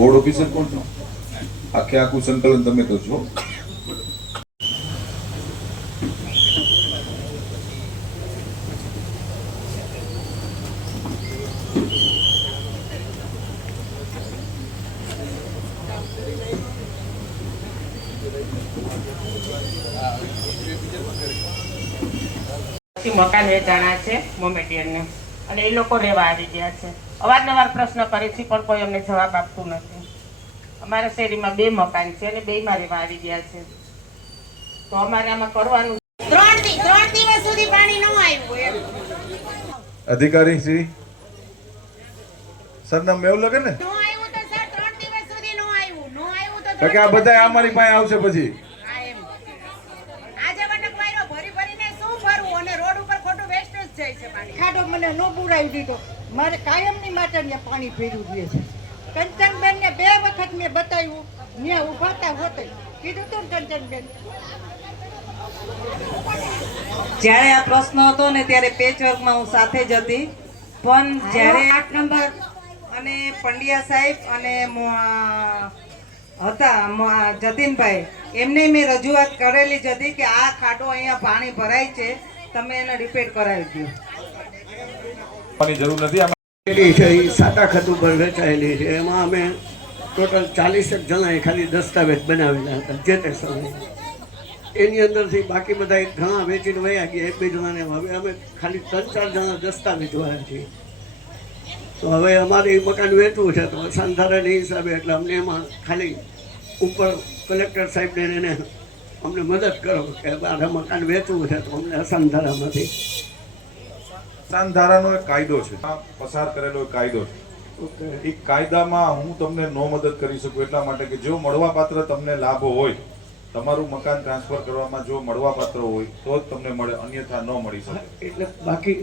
Board officer કોણ છો? આખે આખું સંકલન તમે તો છો. મકાન વેચાણા છે, મોમેડિયનને. અને એ લોકો રહેવા આવી ગયા છે. અવારનવાર પ્રશ્ન કરે છે પણ કોઈ અમને જવાબ આપતું નથી. અમારા શેરીમાં બે મકાન છે અને બેયમાં રહેવા આવી ગયા છે. તો અમારે આમાં કરવાનું ત્રણ ત્રણ દિવસ સુધી પાણી ન આવ્યું અધિકારી શ્રી સરનામ એવું લાગે ને? ન આવ્યું તો સર ત્રણ દિવસ સુધી ન આવ્યું. ન આવ્યું તો કારણ કે આ બધા અમારી પાસે આવશે પછી. આજે વટક ભરીને શું ફરવું અને રોડ ઉપર ખોટું વેસ્ટેજ જાય છે પાણી. ખાડો મને ન બુરાવી દીધો. મારે કાયમની માટે ત્યાં પાણી ફેરવું જોઈએ છે. કંચનબેનને બે વખત મેં બતાવ્યું ત્યાં ઊભા હતા. કીધું તું ને કંચનબેન. જ્યારે આ પ્રશ્ન હતો ને ત્યારે પેચવર્કમાં હું સાથે જ હતી. પણ જ્યારે આઠ નંબર. અને પંડ્યા સાહેબ અને હતા જતીનભાઈ એમને મેં રજૂઆત કરેલી જ હતી કે આ ખાડો અહીંયા પાણી ભરાય છે તમે એને રિપેર કરાવી દો ની જરૂર નથી. છે એ ઉપર વેચાયેલી છે. એમાં અમે ટોટલ ચાલીસેક જણાએ ખાલી દસ્તાવેજ બનાવેલા હતા, જે તે સમયે. એની અંદરથી બાકી બધા ઘણા વેચીને વયા ગયા એક બે જણાને હવે અમે ખાલી ત્રણ ચાર જણા દસ્તાવેજ વાળા છીએ. તો હવે અમારે એ મકાન વેચવું છે, તો અસાનધારાની હિસાબે એટલે અમને એમાં ખાલી ઉપર કલેક્ટર સાહેબને એને અમને મદદ કરો કે મારે મકાન વેચવું છે, તો અમને અસાનધારામાંથી ધારાનો એક કાયદો છે. પસાર કરેલો એક કાયદો છે. એ કાયદામાં હું તમને નો મદદ કરી શકું એટલા માટે કે જો મળવાપાત્ર તમને લાભ હોય તમારું મકાન ટ્રાન્સફર કરવામાં જો મળવાપાત્ર હોય તો જ તમને મળે અન્યથા ન મળી શકે. એટલે બાકી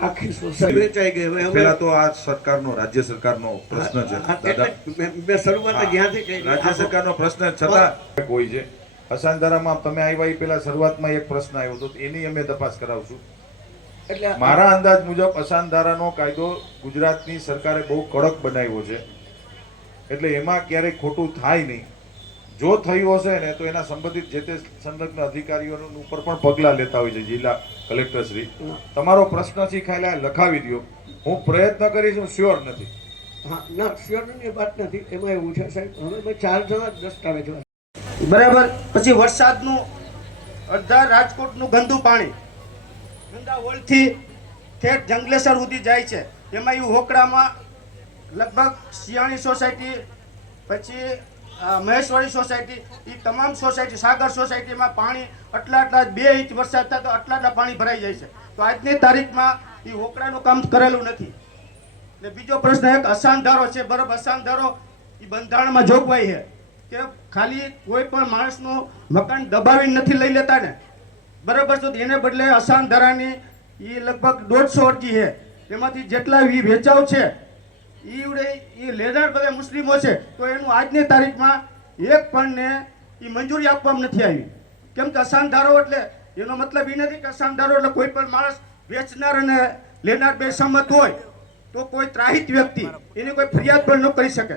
આખી સોસાયટી વેચાઈ ગઈ હવે અમે તો આ સરકારનો રાજ્ય સરકારનો પ્રશ્ન છે. દાદા મેં શરૂઆત જ્યાંથી કરી. રાજ્ય સરકારનો પ્રશ્ન છતાં કોઈ છે. અસાનધારામાં તમે આવ્યા એ પેલા શરૂઆતમાં એક પ્રશ્ન આવ્યો તો એની અમે તપાસ કરાવશું. એટલે મારા અંદાજ મુજબ અસાન ધારાનો કાયદો ગુજરાતની સરકારે બહુ કડક બનાવ્યો છે. એટલે એમાં ક્યારેય ખોટું થાય નહીં. જો થયું હશે ને તો એના સંબંધિત જે તે સંલગ્ન અધિકારીઓ ઉપર પણ પગલાં લેતા હોય છે જિલ્લા કલેક્ટરશ્રી તમારો પ્રશ્ન છે ખાલી આ લખાવી દો હું પ્રયત્ન કરીશ હું શ્યોર નથી. હા ના શ્યોરની વાત નથી. એમાં એવું છે સાહેબ હવે ચાર જણા જ દસ્તાવેજ બરાબર. પછી વરસાદનું અડધા રાજકોટનું ગંદુ પાણી. ગંદા હોલથી ઠેઠ જંગલેસર સુધી જાય છે. એમાં એ હોકડામાં લગભગ શિયાળી સોસાયટી, પછી મહેશ્વરી સોસાયટી એ તમામ સોસાયટી, સાગર સોસાયટીમાં પાણી આટલા આટલા બે ઇંચ વરસાદ થાય તો આટલા આટલા પાણી ભરાઈ જાય છે. તો આજની તારીખમાં એ હોકડાનું કામ કરેલું નથી. ને બીજો પ્રશ્ન એક અસાનધારો છે, બરાબર અસાનધારો એ બંધારણમાં જોગવાઈ છે. કે ખાલી કોઈ પણ માણસનું મકાન દબાવીને નથી લઈ લેતા ને બરાબર તો એને બદલે અસાનધારાની એ લગભગ દોઢસો અરજી છે. એમાંથી જેટલા એ વેચાવ છે એ લેનાર બધા મુસ્લિમો છે. તો એનું આજની તારીખમાં એક પણને એ મંજૂરી આપવામાં નથી આવી. કેમ કે અસાનધારો એટલે, એનો મતલબ એ નથી કે અસાનધારો એટલે કોઈ પણ માણસ વેચનાર અને લેનાર બે સંમત હોય, તો કોઈ ત્રાહિત વ્યક્તિ એની કોઈ ફરિયાદ પણ ન કરી શકે.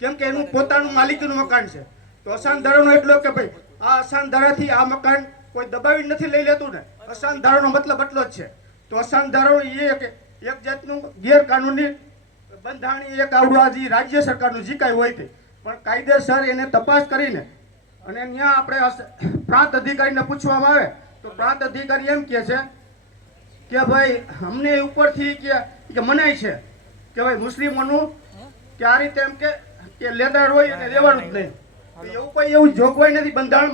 કેમ કે એનું પોતાનું માલિકીનું મકાન છે. તો અસાનધારાનો એટલો કે ભાઈ, આ અસાન ધારાથી આ મકાન કોઈ દબાવી નથી લઈ લેતું ને અસાનધારાનો મતલબ એટલો જ છે. તો અસાનધારો એ એક એક જાતનું ગેરકાનૂની બંધારણી એક આવડું આજે રાજ્ય સરકારનું જે કાંઈ હોય તે. પણ કાયદેસર એને તપાસ કરીને અને ત્યાં આપણે પ્રાંત અધિકારીને પૂછવામાં આવે, તો પ્રાંત અધિકારી એમ કહે છે કે ભાઈ, અમને ઉપરથી કે કે મનાય છે કે ભાઈ મુસ્લિમોનું કે આ રીતે એમ કે કે લેદાર હોય અને લેવાનું જ નહીં. એવું કોઈ એવું જોગવાઈ નથી બંધારણ